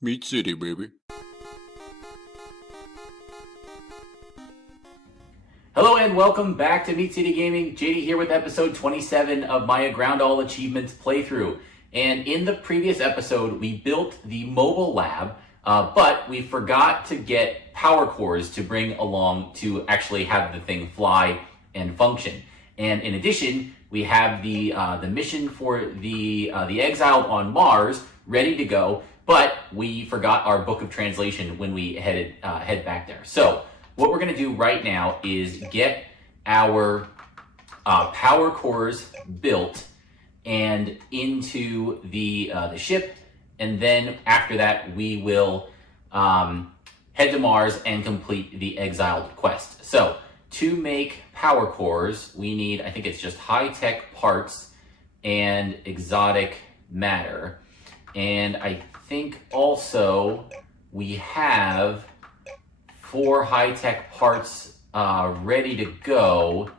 Meat City, baby. Hello and welcome back to Meat City Gaming. JD here with episode 27 of my Aground All Achievements playthrough. And in the previous episode, we built the mobile lab, but we forgot to get power cores to bring along to actually have the thing fly and function. And in addition, we have the mission for the Exiled on Mars ready to go, but we forgot our book of translation when we head back there. So what we're going to do right now is get our power cores built and into the ship, and then after that we will head to Mars and complete the Exiled quest. So to make power cores, we need, I think it's just high-tech parts and exotic matter. And I think also we have 4 high-tech parts ready to go.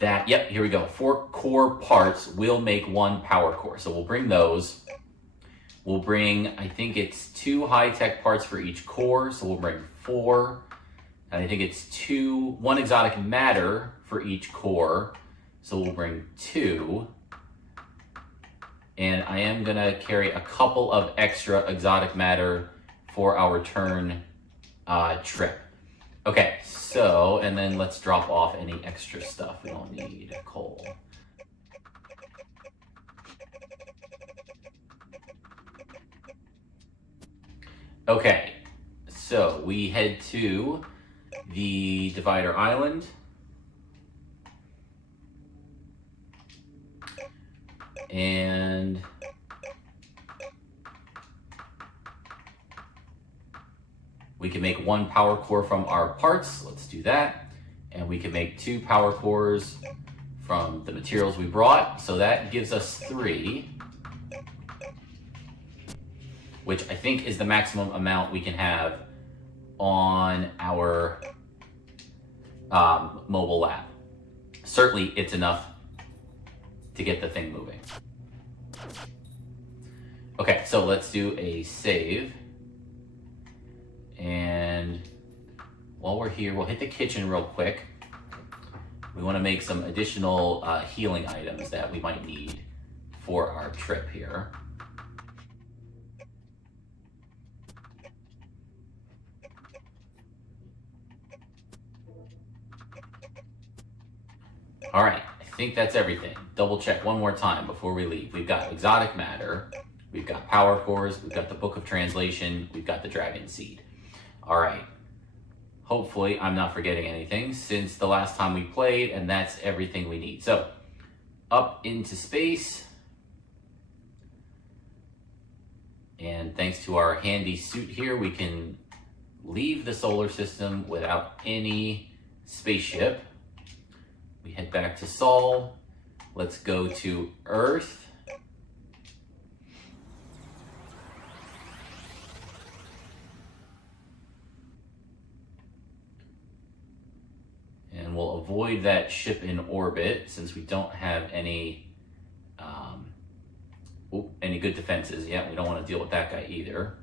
Yep, here we go. 4 core parts will make 1 power core. So we'll bring those. We'll bring, I think it's 2 high-tech parts for each core. So we'll bring 4. And I think it's 1 exotic matter for each core. So we'll bring 2. And I am gonna carry a couple of extra exotic matter for our return trip. Okay, so, and then let's drop off any extra stuff. We don't need coal. Okay, so we head to the Divider Island. And we can make 1 power core from our parts. Let's do that. And we can make 2 power cores from the materials we brought. So that gives us 3, which I think is the maximum amount we can have on our mobile lab. Certainly it's enough to get the thing moving. Okay, so let's do a save. And while we're here, we'll hit the kitchen real quick. We want to make some additional healing items that we might need for our trip here. All right, I think that's everything. Double check one more time before we leave. We've got exotic matter, we've got power cores, we've got the book of translation, we've got the dragon seed. All right, hopefully I'm not forgetting anything since the last time we played, and that's everything we need. So, up into space. And thanks to our handy suit here, we can leave the solar system without any spaceship. We head back to Sol. Let's go to Earth. And we'll avoid that ship in orbit since we don't have any good defenses yet. We don't want to deal with that guy either.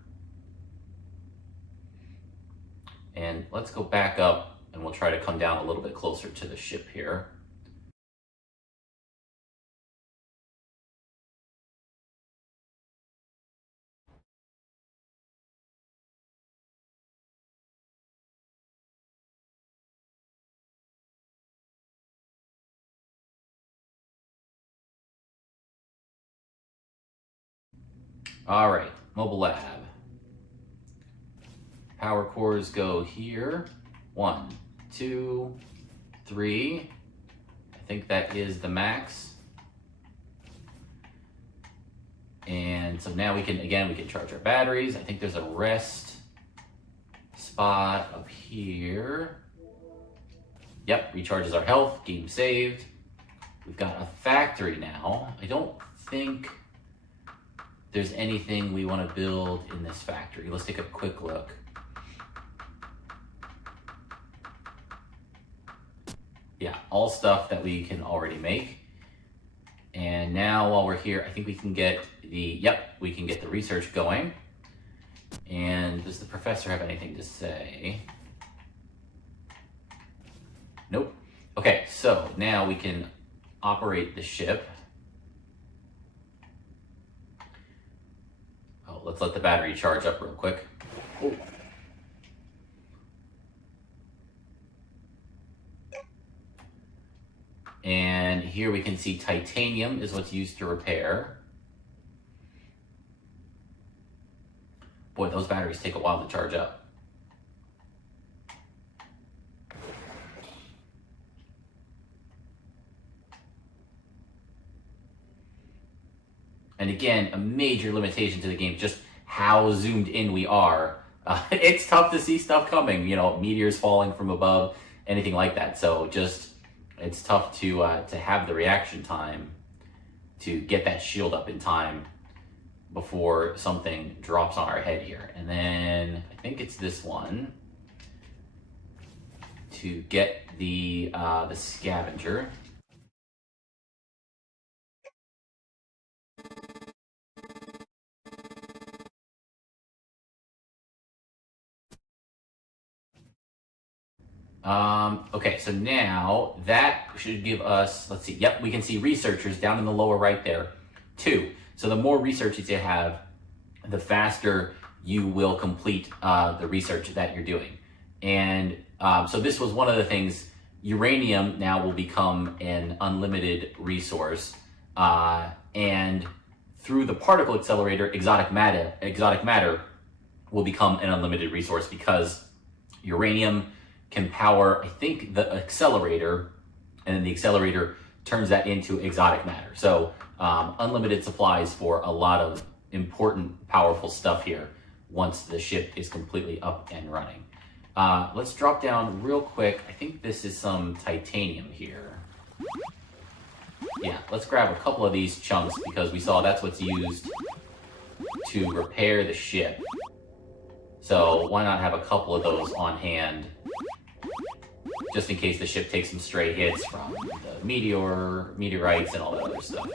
And let's go back up and we'll try to come down a little bit closer to the ship here. All right, mobile lab. Power cores go here. 1, 2, 3. I think that is the max. And so now we can charge our batteries. I think there's a rest spot up here. Yep, recharges our health, game saved. We've got a factory now. I don't think there's anything we want to build in this factory. Let's take a quick look. Yeah, all stuff that we can already make. And now while we're here, I think we can get we can get the research going. And does the professor have anything to say? Nope. Okay, so now we can operate the ship. Oh, let's let the battery charge up real quick. Oh. And here we can see titanium is what's used to repair. Boy, those batteries take a while to charge up. And again, a major limitation to the game, just how zoomed in we are. It's tough to see stuff coming, you know, meteors falling from above, anything like that. So just, it's tough to have the reaction time to get that shield up in time before something drops on our head here. And then I think it's this one to get the scavenger. Okay, so now that should give us, let's see, yep, we can see researchers down in the lower right there, 2. So the more researches you have, the faster you will complete the research that you're doing. And so this was one of the things, uranium now will become an unlimited resource. And through the Particle Accelerator, exotic matter will become an unlimited resource because uranium can power, I think, the accelerator, and then the accelerator turns that into exotic matter. So unlimited supplies for a lot of important, powerful stuff here once the ship is completely up and running. Let's drop down real quick. I think this is some titanium here. Yeah, let's grab a couple of these chunks because we saw that's what's used to repair the ship. So why not have a couple of those on hand, just in case the ship takes some stray hits from the meteorites and all that other stuff.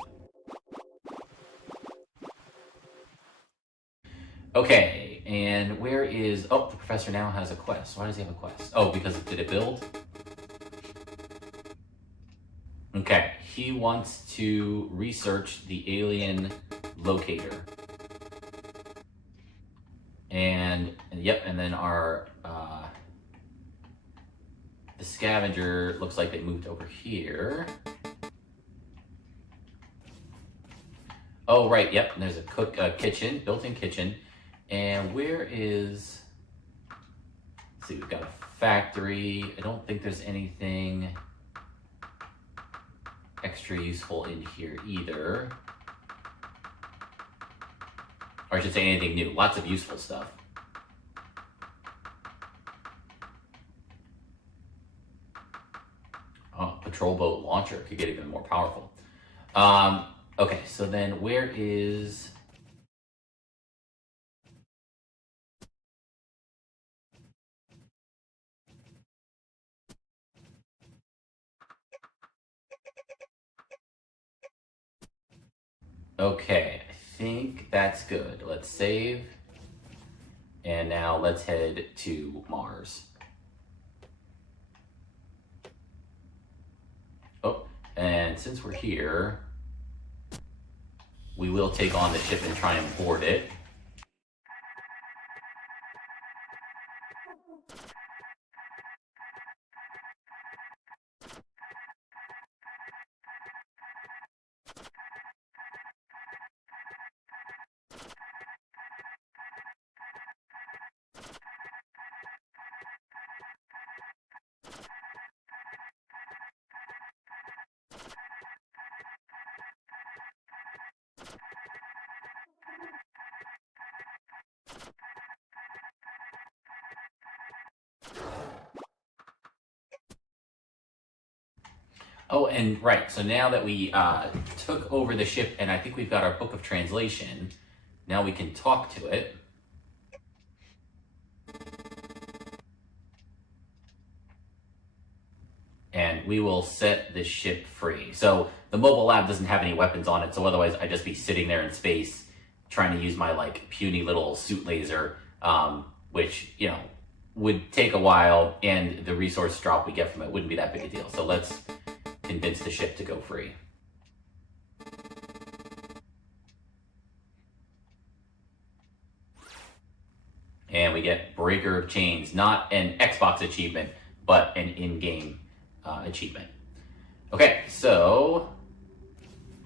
Okay, and where is... Oh, the professor now has a quest. Why does he have a quest? Oh, because did it build? Okay, he wants to research the alien locator. And yep, and then our... the scavenger looks like they moved over here. Oh, right, yep, and there's a kitchen, built-in kitchen. And where is... Let's see, we've got a factory. I don't think there's anything extra useful in here either. Or I should say anything new. Lots of useful stuff. Oh, patrol boat launcher could get even more powerful. Okay, so then where is... Okay, I think that's good. Let's save. And now let's head to Mars. Oh, and since we're here, we will take on the ship and try and board it. Oh, and right, so now that we took over the ship, and I think we've got our book of translation, now we can talk to it. and we will set the ship free. So the mobile lab doesn't have any weapons on it, so otherwise I'd just be sitting there in space trying to use my like puny little suit laser, which, you know, would take a while, and the resource drop we get from it wouldn't be that big a deal. So let's convince the ship to go free. And we get Breaker of Chains, not an Xbox achievement, but an in-game achievement. Okay, so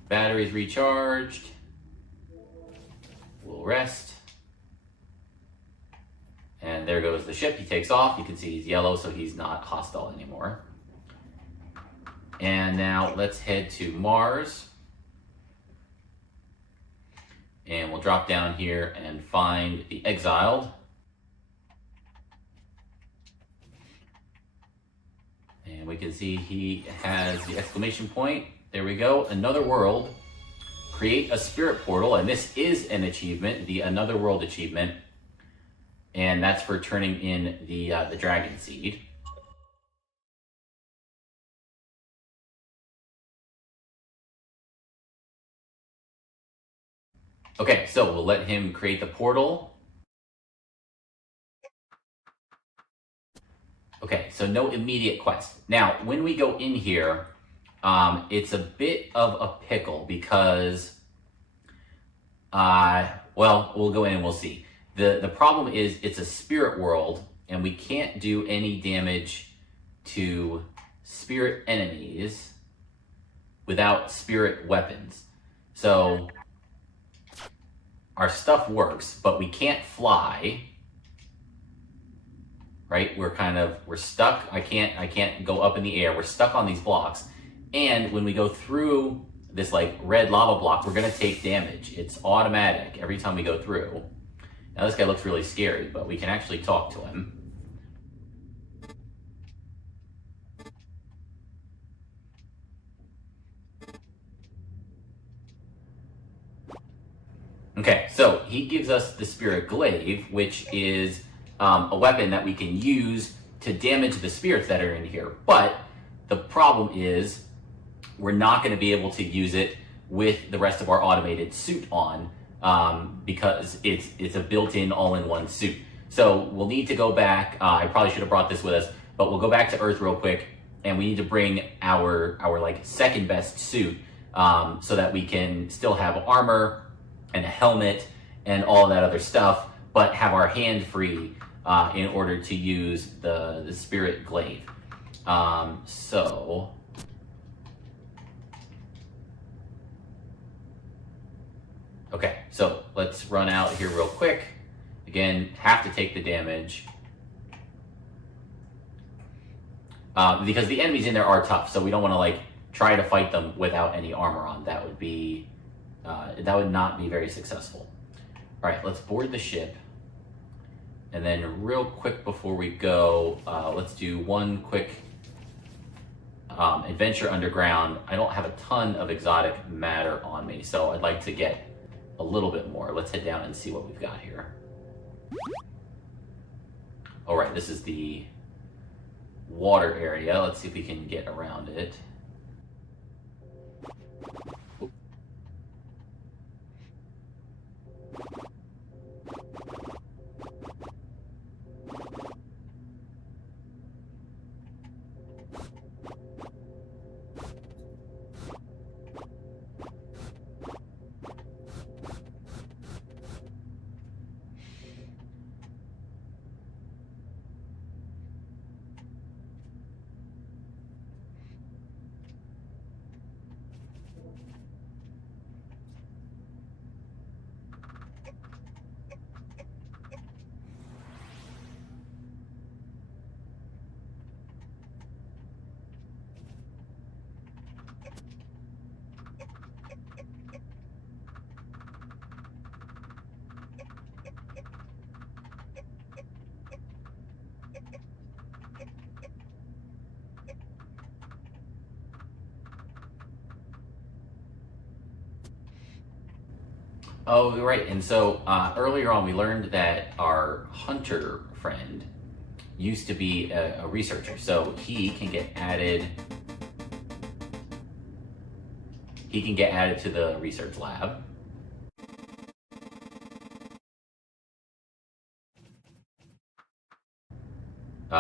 batteries recharged. We'll rest. And there goes the ship. He takes off. You can see he's yellow, so he's not hostile anymore. And now let's head to Mars. And we'll drop down here and find the Exiled. And we can see he has the exclamation point. There we go. Another world. Create a spirit portal. And this is an achievement, the Another World achievement. And that's for turning in the dragon seed. Okay, so we'll let him create the portal. Okay, so no immediate quest. Now, when we go in here, it's a bit of a pickle because, well, we'll go in and we'll see. The problem is it's a spirit world, and we can't do any damage to spirit enemies without spirit weapons. So our stuff works, but we can't fly. Right? We're stuck. I can't go up in the air. We're stuck on these blocks. And when we go through this like red lava block, we're gonna take damage. It's automatic every time we go through. Now this guy looks really scary, but we can actually talk to him. Okay, so he gives us the Spirit Glaive, which is a weapon that we can use to damage the spirits that are in here. But the problem is we're not going to be able to use it with the rest of our automated suit on, because it's a built-in all-in-one suit. So we'll need to go back. I probably should have brought this with us, but we'll go back to Earth real quick, and we need to bring our like second best suit, so that we can still have armor and a helmet and all that other stuff, but have our hand free in order to use the Spirit Glaive. Okay, so let's run out here real quick. Again, have to take the damage. Because the enemies in there are tough, so we don't want to like try to fight them without any armor on. That would be, that would not be very successful. All right, let's board the ship. And then real quick before we go, let's do one quick adventure underground. I don't have a ton of exotic matter on me, so I'd like to get a little bit more. Let's head down and see what we've got here. All right, this is the water area. Let's see if we can get around it. Oh, right. And so earlier on, we learned that our hunter friend used to be a researcher, so he can get added. He can get added to the research lab.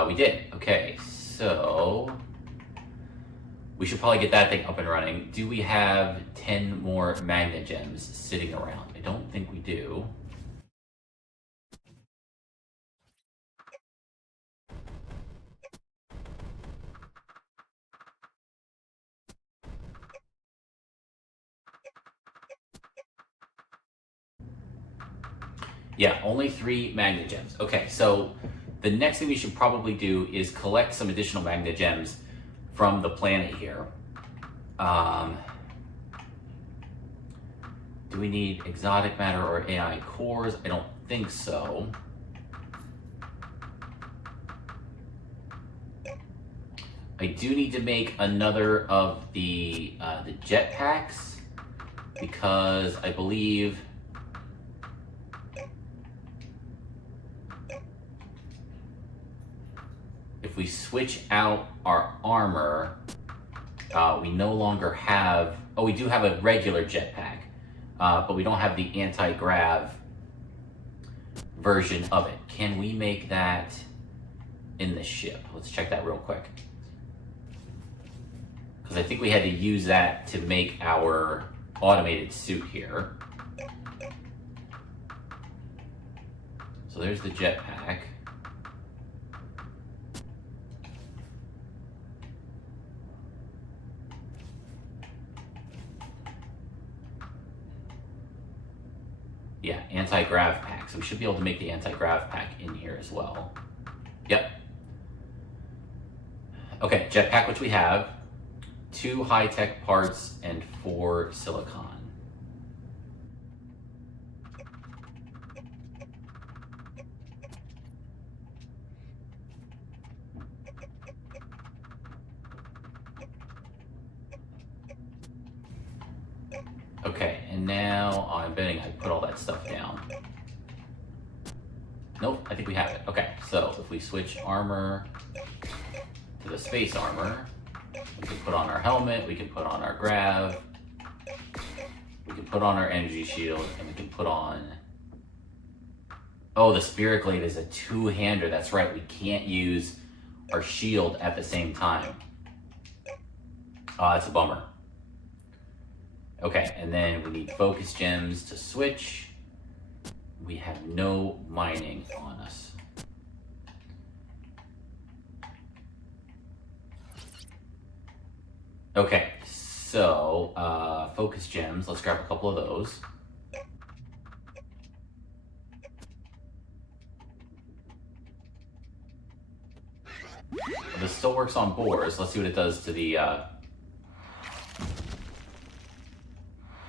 We did. Okay, so we should probably get that thing up and running. Do we have 10 more Magnegems sitting around? I don't think we do. Yeah, only 3 Magnegems. Okay, so the next thing we should probably do is collect some additional Magnegems from the planet here. Do we need exotic matter or AI cores? I don't think so. I do need to make another of the jetpacks because I believe if we switch out our armor, we no longer have, oh, we do have a regular jetpack, but we don't have the anti-grav version of it. Can we make that in the ship? Let's check that real quick. Because I think we had to use that to make our automated suit here. So there's the jetpack. Yeah, anti-grav pack. So we should be able to make the anti-grav pack in here as well. Yep. Okay, jetpack, which we have. 2 high-tech parts and 4 silicon. Okay, and now I'm betting I put all that stuff down. Nope, I think we have it. Okay, so if we switch armor to the space armor, we can put on our helmet, we can put on our grav, we can put on our energy shield, and we can put on... Oh, the spirit glaive is a 2-hander. That's right, we can't use our shield at the same time. That's a bummer. Okay, and then we need focus gems to switch. We have no mining on us. Okay, so focus gems, let's grab a couple of those. This still works on boars. Let's see what it does to the...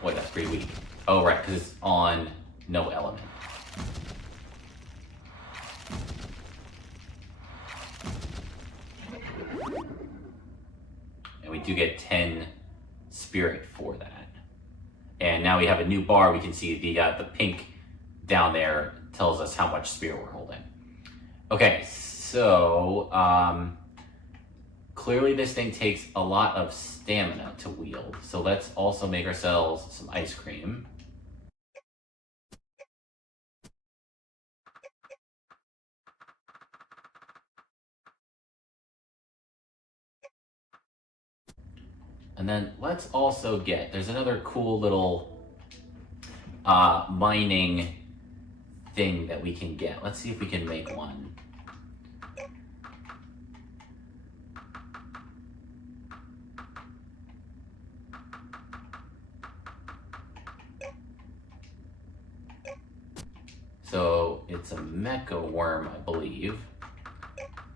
Wait, that's pretty weak. Oh, right, because it's on no element. And we do get 10 spirit for that. And now we have a new bar. We can see the pink down there tells us how much spirit we're holding. Okay, so clearly this thing takes a lot of stamina to wield. So let's also make ourselves some ice cream. And then let's also get, there's another cool little mining thing that we can get. Let's see if we can make one. So it's a mecha worm, I believe.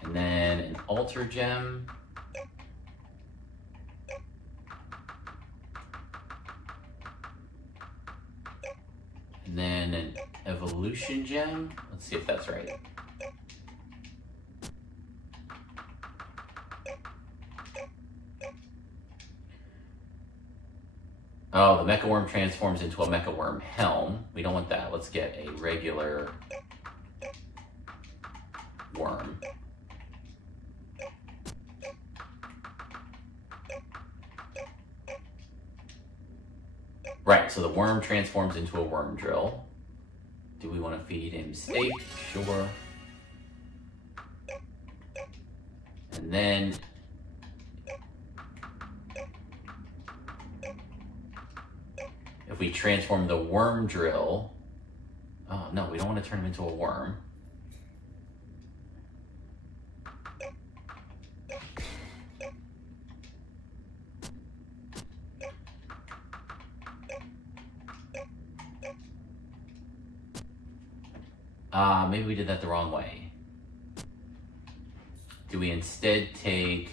And then an altar gem. And then an evolution gem. Let's see if that's right. Oh, the mecha worm transforms into a mecha worm helm. We don't want that. Let's get a regular worm. so the worm transforms into a worm drill. Do we want to feed him steak? Sure. And then if we transform the worm drill, oh no, we don't want to turn him into a worm. Maybe we did that the wrong way. Do we instead take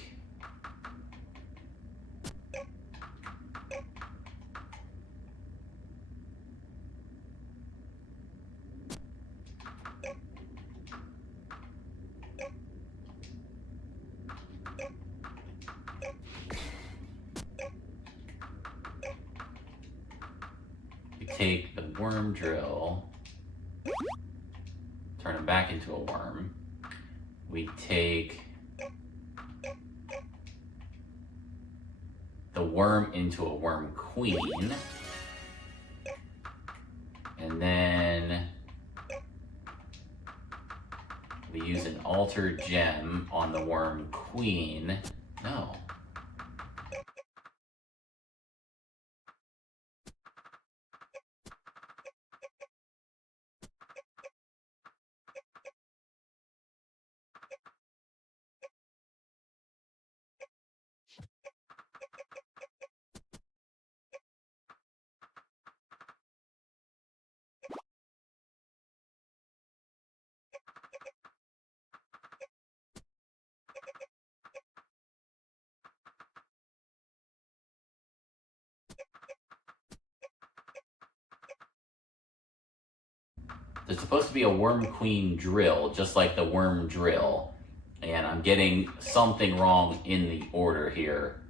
the worm drill, turn him back into a worm. We take the worm into a Wyrm Queen. And then we use an altered gem on the Wyrm Queen. No. There's supposed to be a Wyrm Queen drill, just like the worm drill. And I'm getting something wrong in the order here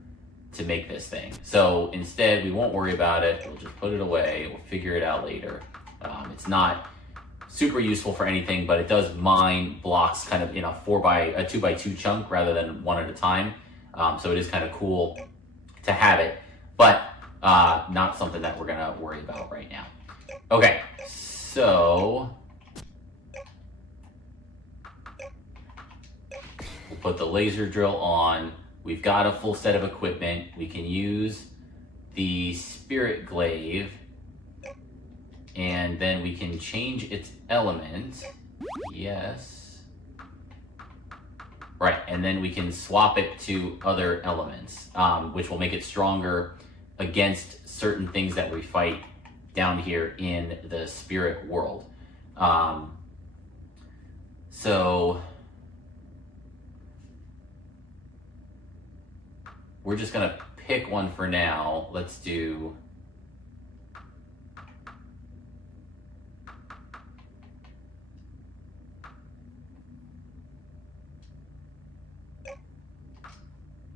to make this thing. So instead, we won't worry about it. We'll just put it away. We'll figure it out later. It's not super useful for anything, but it does mine blocks kind of in a 2x2 chunk rather than one at a time. So it is kind of cool to have it, but not something that we're gonna worry about right now. Okay, so we'll put the laser drill on. We've got a full set of equipment. We can use the spirit glaive, and then we can change its element. Yes. Right, and then we can swap it to other elements, which will make it stronger against certain things that we fight down here in the spirit world. So we're just gonna pick one for now. Let's do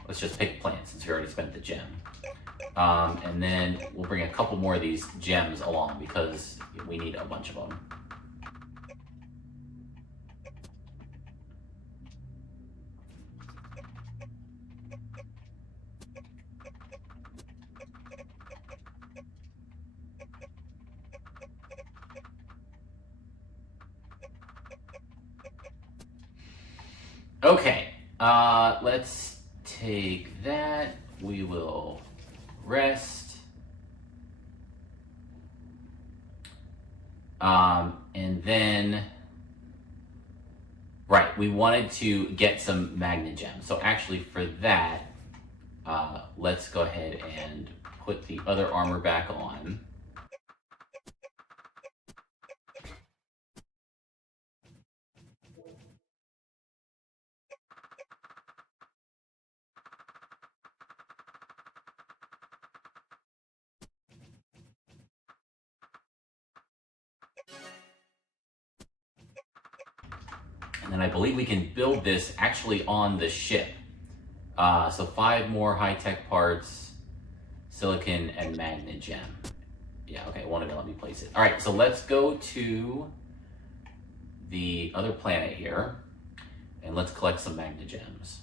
let's just pick plants since we already spent the gem. And then we'll bring a couple more of these gems along because we need a bunch of them. Okay, let's take that. We will rest. And then, right, we wanted to get some Magnegems. So actually for that, let's go ahead and put the other armor back on. And then I believe we can build this actually on the ship. So 5 more high-tech parts, silicon, and Magnegem. Yeah, okay, it wanted to let me place it. All right, so let's go to the other planet here, and let's collect some Magnegems.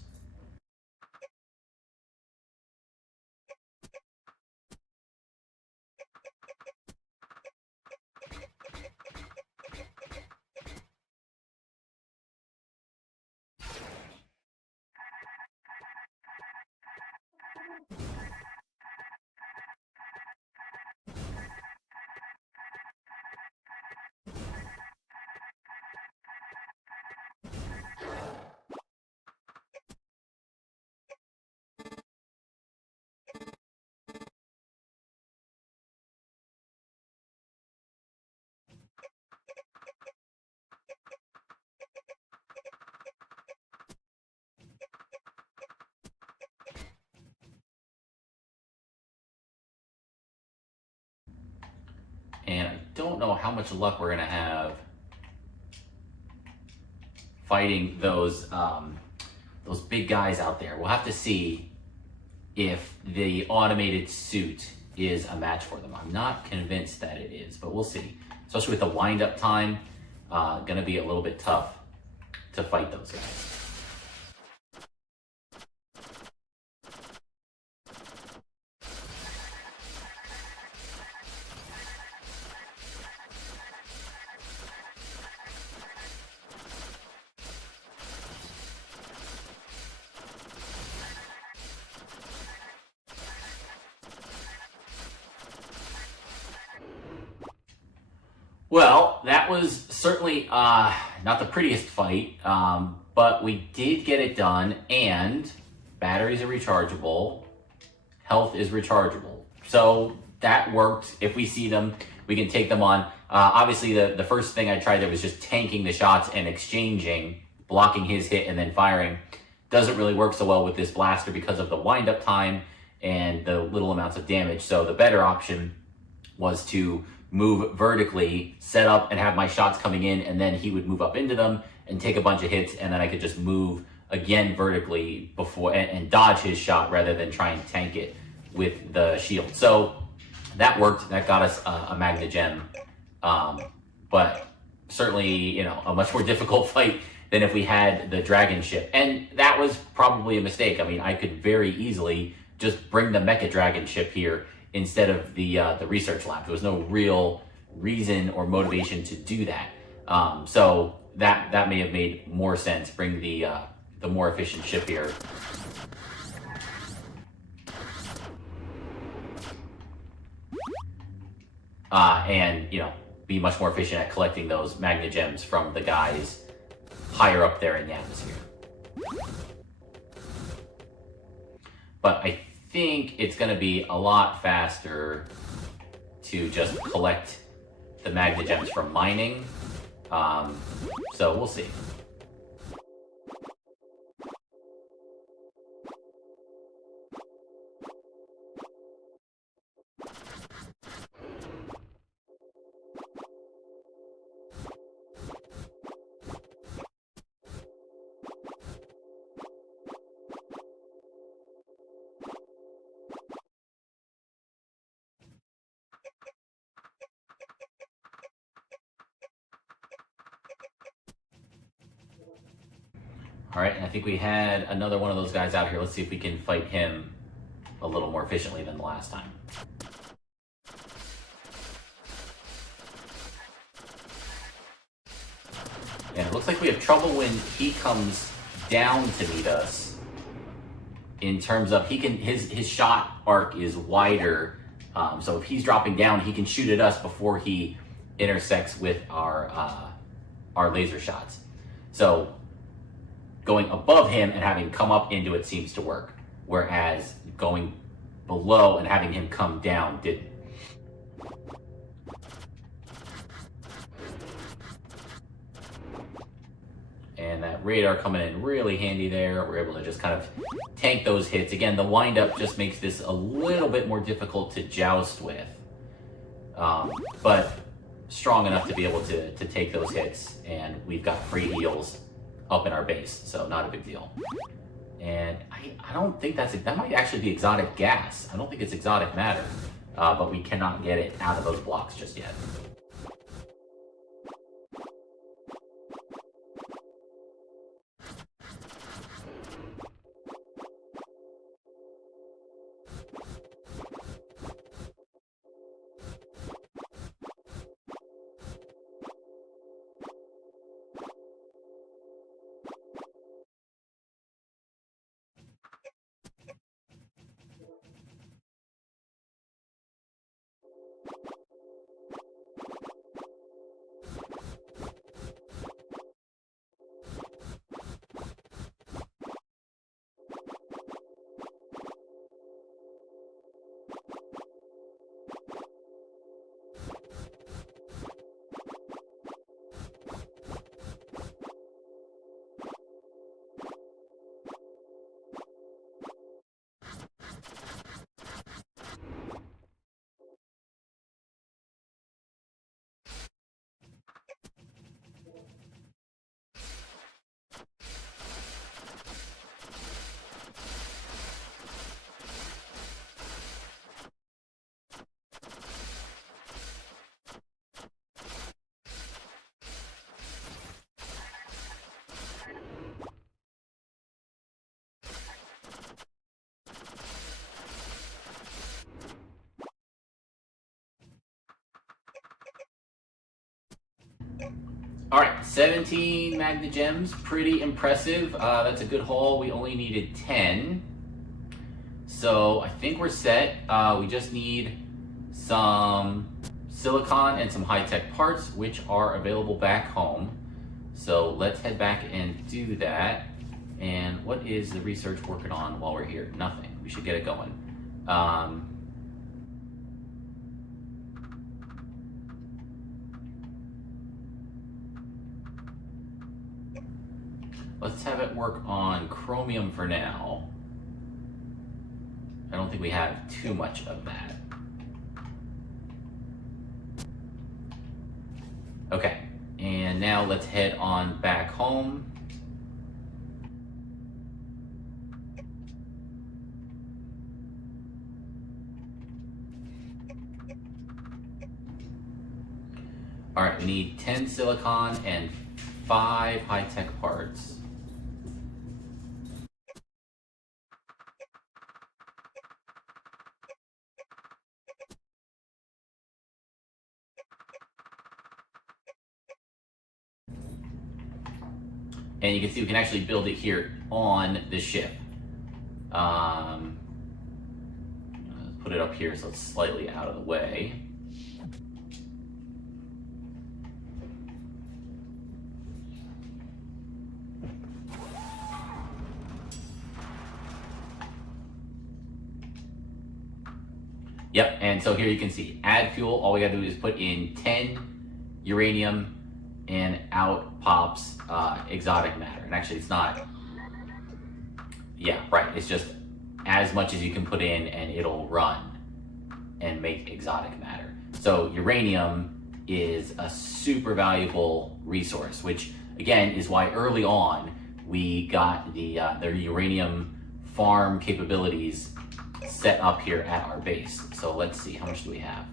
know how much luck we're gonna have fighting those big guys out there. We'll have to see if the automated suit is a match for them. I'm not convinced that it is, but we'll see. Especially with the wind-up time, gonna be a little bit tough to fight those guys. Well, that was certainly not the prettiest fight, but we did get it done, and batteries are rechargeable, health is rechargeable. So that worked. If we see them, we can take them on. Obviously, the first thing I tried there was just tanking the shots and exchanging, blocking his hit and then firing. Doesn't really work so well with this blaster because of the wind-up time and the little amounts of damage. So the better option was to move vertically, set up and have my shots coming in, and then he would move up into them and take a bunch of hits, and then I could just move again vertically before and dodge his shot rather than try and tank it with the shield. So that worked. That got us a Magnegem, but certainly, you know, a much more difficult fight than if we had the dragon ship. And that was probably a mistake. I mean, I could very easily just bring the Mecha Dragon ship here instead of the research lab. There was no real reason or motivation to do that. So that may have made more sense. Bring the more efficient ship here. And, you know, be much more efficient at collecting those Magnegems from the guys higher up there in the atmosphere. But I think it's going to be a lot faster to just collect the Magnegems from mining. So we'll see. All right, and I think we had another one of those guys out here. Let's see if we can fight him a little more efficiently than the last time. And it looks like we have trouble when he comes down to meet us. In terms of his shot arc is wider, so if he's dropping down, he can shoot at us before he intersects with our laser shots. So going above him and having come up into it seems to work, whereas going below and having him come down didn't. And that radar coming in really handy there. We're able to just kind of tank those hits. Again, the windup just makes this a little bit more difficult to joust with, but strong enough to be able to take those hits. And we've got free heals up in our base, so not a big deal. And I don't think that might actually be exotic gas. I don't think it's exotic matter, but we cannot get it out of those blocks just yet. All right, 17 Magnegems, pretty impressive. That's a good haul. We only needed 10. So I think we're set. We just need some silicon and some high-tech parts, which are available back home. So let's head back and do that. And what is the research working on while we're here? Nothing. We should get it going. Let's have it work on chromium for now. I don't think we have too much of that. Okay, and now let's head on back home. All right, we need 10 silicon and 5 high-tech parts. And you can see we can actually build it here on the ship. Let's put it up here so it's slightly out of the way. Yep, and so here you can see, add fuel, all we gotta do is put in 10 uranium and out pops exotic matter. And actually it's not, yeah, right, it's just as much as you can put in and it'll run and make exotic matter. So uranium is a super valuable resource, which again is why early on we got the uranium farm capabilities set up here at our base. So let's see, how much do we have?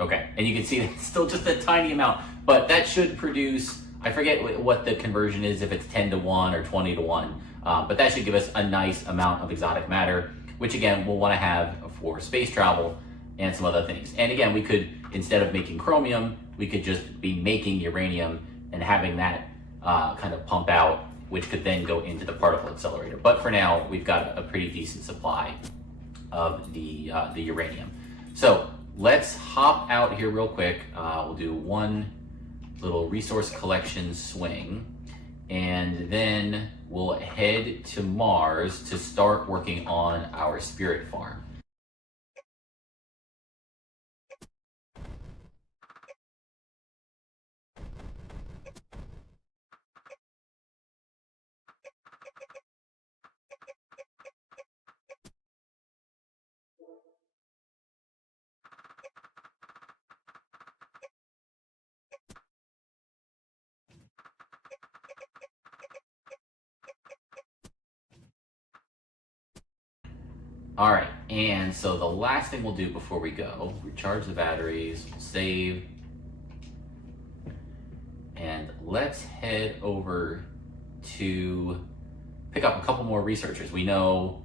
Okay, and you can see it's still just a tiny amount, but that should produce, I forget what the conversion is, if it's 10 to 1 or 20 to 1, but that should give us a nice amount of exotic matter, which again, we'll wanna have for space travel and some other things. And again, we could, instead of making chromium, we could just be making uranium and having that kind of pump out, which could then go into the particle accelerator. But for now, we've got a pretty decent supply of the uranium. So let's hop out here real quick. We'll do one little resource collection swing, and then we'll head to Mars to start working on our spirit farm. All right, and so the last thing we'll do before we go, recharge the batteries, we'll save, and let's head over to pick up a couple more researchers. We know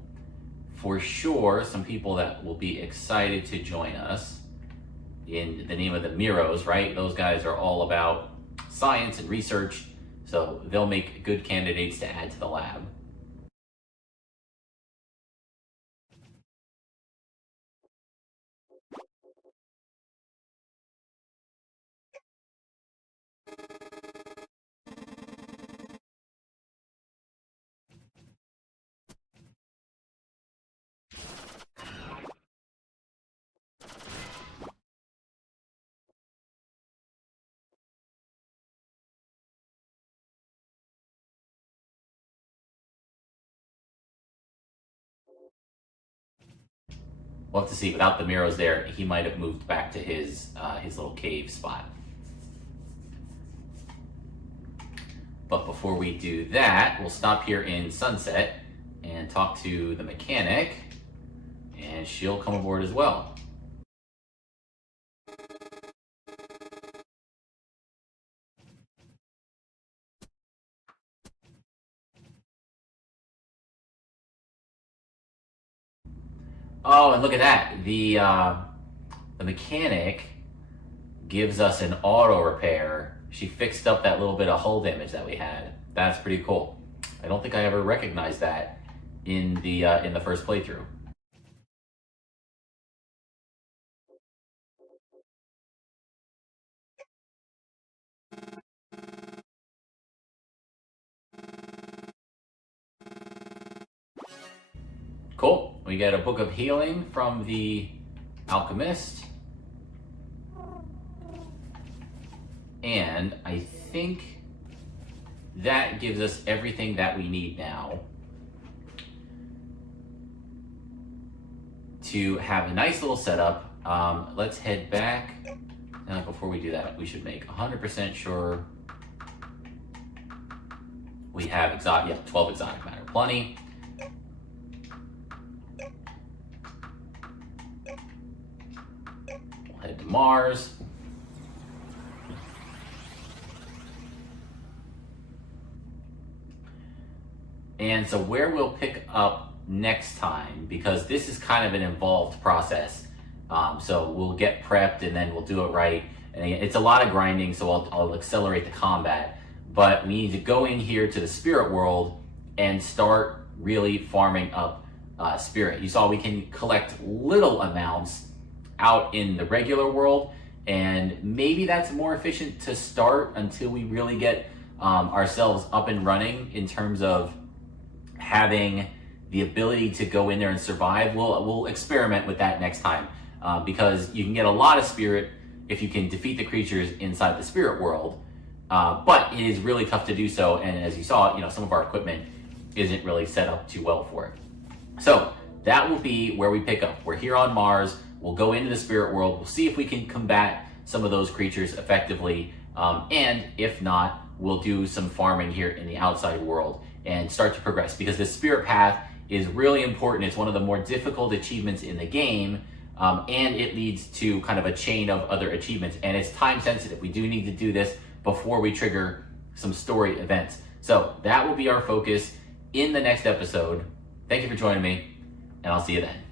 for sure some people that will be excited to join us in the name of the Miros, right? Those guys are all about science and research, so they'll make good candidates to add to the lab. We'll have to see. Without the Miros there, he might have moved back to his little cave spot. But before we do that, we'll stop here in Sunset and talk to the mechanic, and she'll come aboard as well. Oh, and look at that. The mechanic gives us an auto repair. She fixed up that little bit of hull damage that we had. That's pretty cool. I don't think I ever recognized that in the first playthrough. Cool. We get a book of healing from the alchemist. And I think that gives us everything that we need now to have a nice little setup. Let's head back. Before we do that, we should make 100% sure we have 12 exotic matter. Plenty. We'll head to Mars. And so where we'll pick up next time, because this is kind of an involved process, so we'll get prepped and then we'll do it right. And it's a lot of grinding, so I'll accelerate the combat. But we need to go in here to the spirit world and start really farming up spirit. You saw we can collect little amounts out in the regular world, and maybe that's more efficient to start until we really get ourselves up and running in terms of having the ability to go in there and survive. We'll experiment with that next time, because you can get a lot of spirit if you can defeat the creatures inside the spirit world, but it is really tough to do so, and as you saw, some of our equipment isn't really set up too well for it. So that will be where we pick up. We're here on Mars. We'll go into the spirit world. We'll see if we can combat some of those creatures effectively, and if not, we'll do some farming here in the outside world and start to progress, because the spirit path is really important. It's one of the more difficult achievements in the game, and it leads to kind of a chain of other achievements, and it's time sensitive. We do need to do this before we trigger some story events. So that will be our focus in the next episode. Thank you for joining me, and I'll see you then.